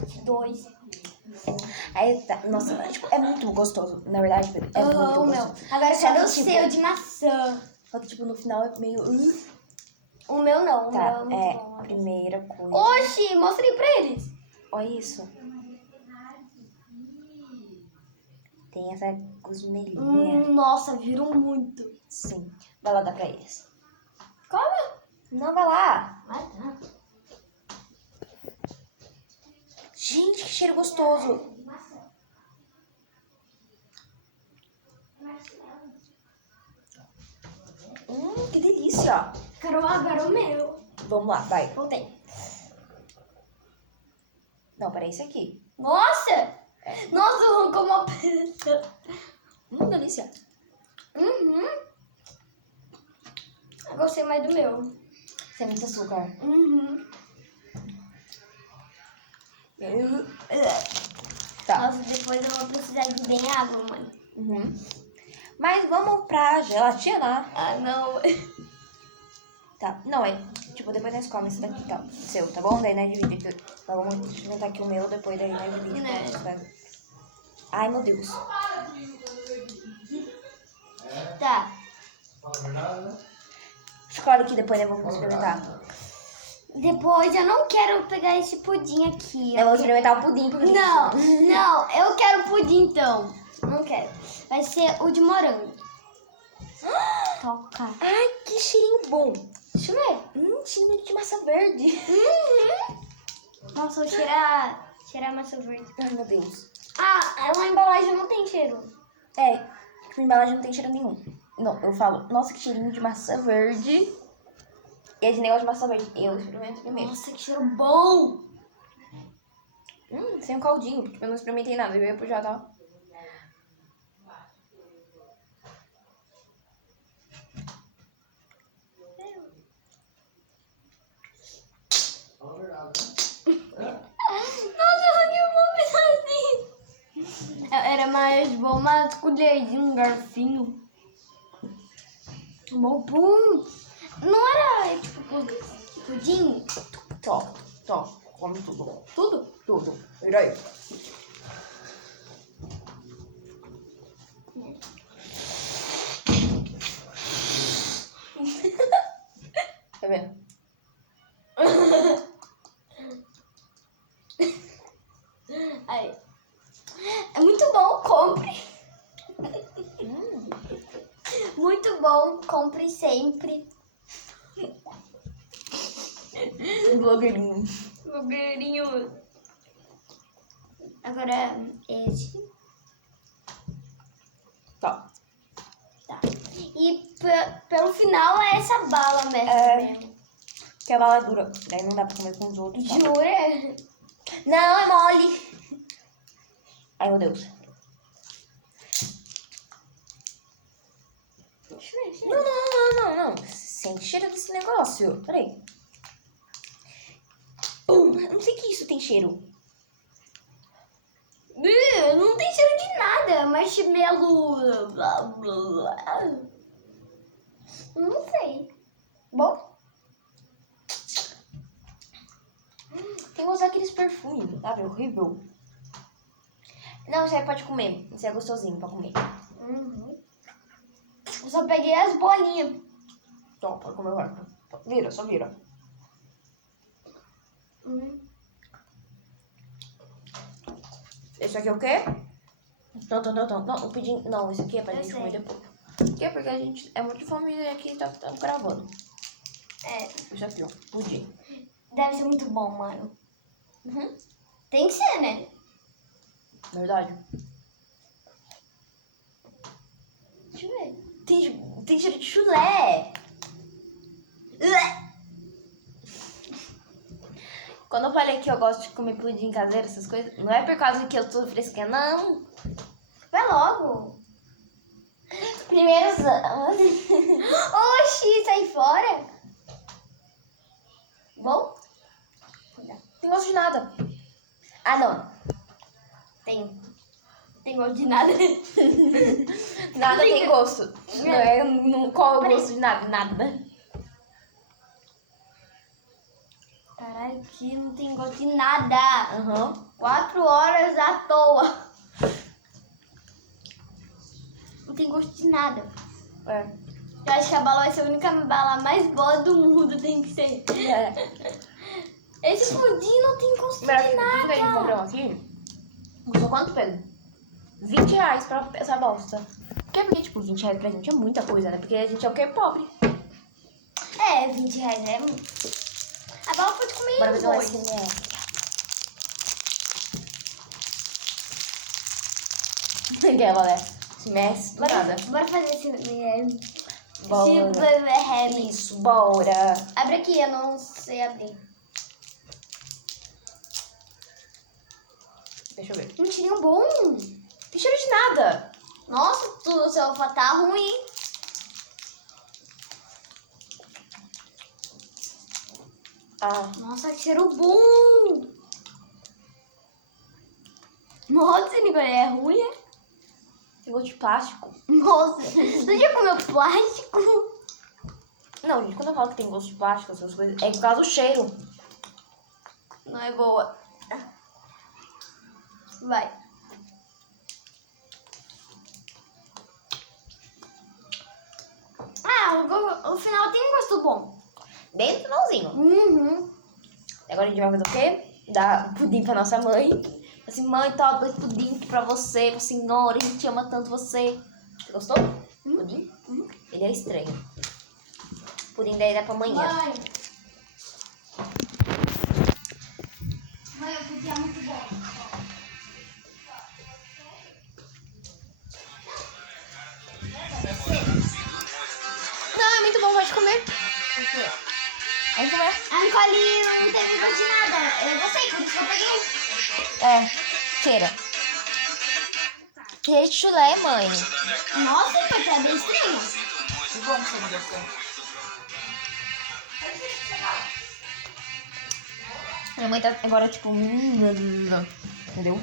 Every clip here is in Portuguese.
parte 2. Aí, tá, nossa, tipo, é muito gostoso. Na verdade, Pedro, é muito O meu. gostoso. Agora Só cadê que, o tipo, seu de maçã? Só que, tipo, no final é meio... O meu não, o meu Tá, é muito bom. primeira coisa. Oxi, mostrei pra eles. Olha isso. Tem essa gosmelinha. Nossa, viram muito. Sim. Vai lá dar pra eles. Como? Não, vai lá. Ah, tá. Gente, que cheiro gostoso. Que delícia. Quero agora o meu. Vamos lá, vai. Voltei. Não, peraí, esse aqui. Nossa! Nossa, arrancou uma peça. Delícia. Eu gostei mais do meu. Tem muito açúcar. Tá. Nossa, depois eu vou precisar de bem água, mãe. Mas vamos pra gelatina. Ah, não. Tá. Não, é tipo, depois nós comemos esse daqui, tá? Seu, tá bom? Daí nós divide aqui. Mas vamos experimentar aqui o meu, depois daí nós divide. Né? Ai, meu Deus. Tá. Escolhe aqui, depois nós vamos experimentar. Depois eu não quero pegar esse pudim aqui. Eu vou experimentar o pudim. Porque... Não, eu quero pudim então. Não quero. Vai ser o de morango. Toca. Ai, que cheirinho bom. Deixa eu ver. Cheirinho de massa verde. Nossa, cheira a massa verde. Ai, meu Deus. Ah, uma embalagem não tem cheiro. É, tipo, a embalagem não tem cheiro nenhum. Não, eu falo, nossa, que cheirinho de massa verde. E esse negócio de massa verde, eu experimento primeiro. Nossa, que cheiro bom. Sem um caldinho, porque eu não experimentei nada. Eu ia pro já tá. Nossa, eu arranquei um pedacinho. Era mais bom uma colherzinha, um garfinho. Bom, pum. Não era tipo pudim? Tó, come tudo. Tudo? Tudo. Vira aí. Tá vendo? Aí. É muito bom, compre. Muito bom, compre sempre. Blogueirinho. Blogueirinho. Agora esse. Tá. Tá. E pelo final é essa bala mesmo. Que a bala é dura. Daí não dá pra comer com os outros. Tá? Jura? Não, é mole. Ai, meu Deus. Deixa eu ver. Não. Sente cheiro desse negócio. Peraí. Não sei que isso tem cheiro. Não tem cheiro de nada. Marshmallow. Não sei. Bom? Tem que usar aqueles perfumes, sabe? Horrível. Não, isso aí pode comer. Isso aí é gostosinho pra comer. Eu só peguei as bolinhas. Tó, pode comer agora. Vira, só vira. Esse aqui é o quê? Não, o pudim. Não, esse aqui é pra Eu gente sei. comer depois. Por quê? Porque a gente é muito família aqui e tá gravando. É, Isso aqui, ó. Pudim. deve ser muito bom, mano. Tem que ser, né? Verdade. Deixa eu ver. Tem cheiro de chulé. Quando eu falei que eu gosto de comer pudim caseiro, essas coisas, não é por causa que eu tô fresquinha, não. Vai logo. Primeiros Oxi, sai fora. Bom? Não gosto de nada. Ah, não. Tem gosto de nada. Nada tem gosto. Qual é o gosto de nada? Nada. Caralho, aqui não tem gosto de nada. Aham. 4 horas à toa. Não tem gosto de nada. É. Eu acho que a bala vai ser a única bala mais boa do mundo, tem que ser. Esse pudim não tem gosto Melhor de que tudo que a gente nada. comprou aqui, custou quanto, Pedro? R$ 20 pra essa bosta. Porque, tipo, R$ 20 pra gente é muita coisa, né? Porque a gente é o quê? Pobre. É, 20 reais é muito. A bala pode comer Bora fazer um dois. SMR. Aquela, né? SMR do nada. Bora fazer esse Bora. Isso, bora. Abre aqui, eu não sei abrir. Deixa eu ver. Um cheirinho bom. Tem cheiro de nada. Nossa, o seu sofá tá ruim. Ah, Nossa, que cheiro bom. Nossa, Nicole, é ruim, é? tem gosto de plástico. Nossa, você já comeu plástico? Não, gente, quando eu falo que tem gosto de plástico, essas coisas, é por causa do cheiro. Não é boa. Vai. Ah, o final tem um gosto bom. Bem no finalzinho. Uhum. Agora a gente vai fazer o quê? Dar pudim pra nossa mãe. Assim, mãe, tá, dois pudim aqui pra você, senhora, a gente ama tanto você. Você gostou? Pudim? Ele é estranho. Pudim daí dá pra amanhã. Mãe. Mãe, o pudim é muito bom. Não, é muito bom, pode comer. Pode comer. A Nicole não teve gosto de nada. Eu gostei, por isso que eu peguei. É, cheira. Que chulé, mãe. Nossa, porque é bem estranho. Que bom que você não gostou. Minha mãe tá agora, tipo... Entendeu?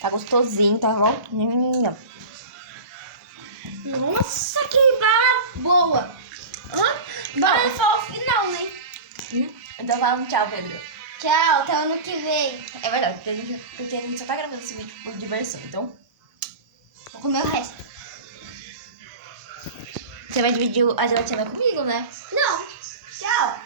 Tá gostosinho, tá bom? Nossa, que bala boa. Bora falar o final, né? Então fala um tchau, Pedro. Tchau, até ano que vem. É verdade, porque a gente só tá gravando esse vídeo por diversão, então... Vou comer o resto. Você vai dividir a gelatina comigo, né? Não. Tchau.